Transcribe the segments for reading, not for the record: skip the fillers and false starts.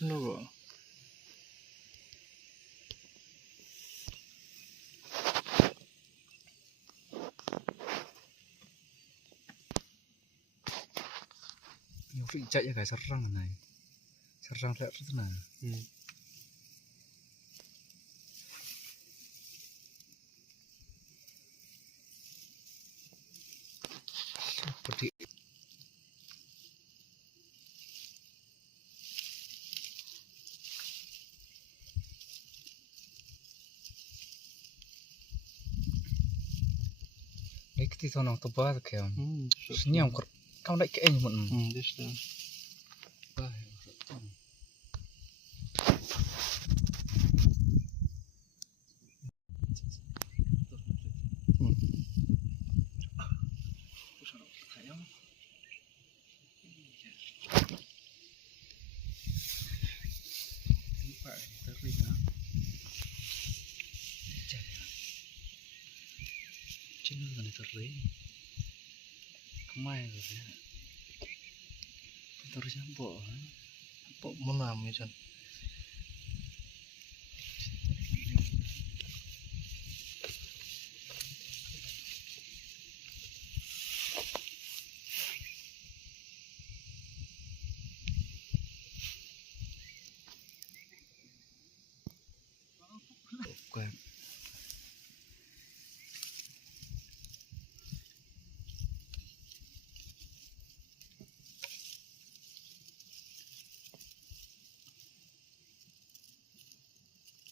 Kenapa? Yung ijak ya guys, serang nah. Serang lek nah. Seperti Ikti tonong tebal kayak. Senyum kau naik ke ini mun. Just Cina kan terlalu kemai tu ya. Terus nyampo. Apa menam ya Chan? Bukan.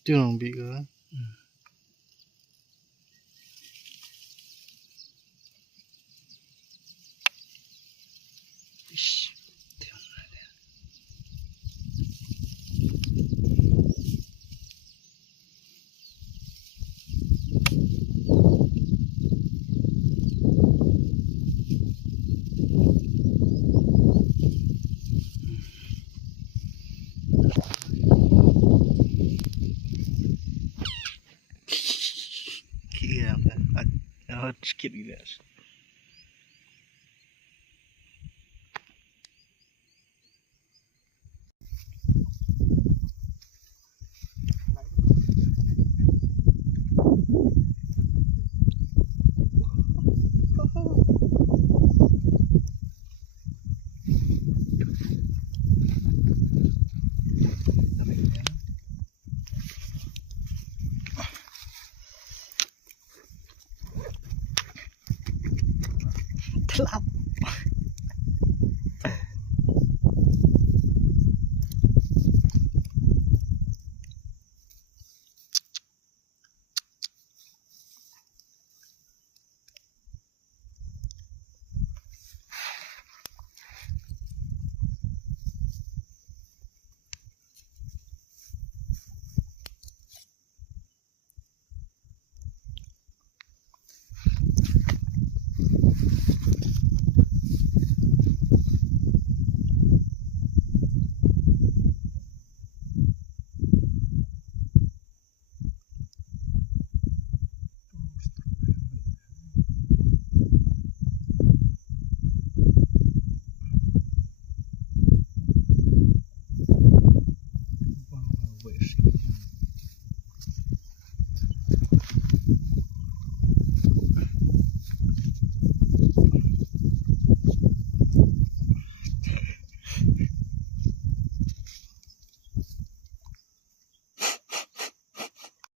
Itu yang big ke? Ish. Tengok ada. Kira kan? Sikit guys. Telap.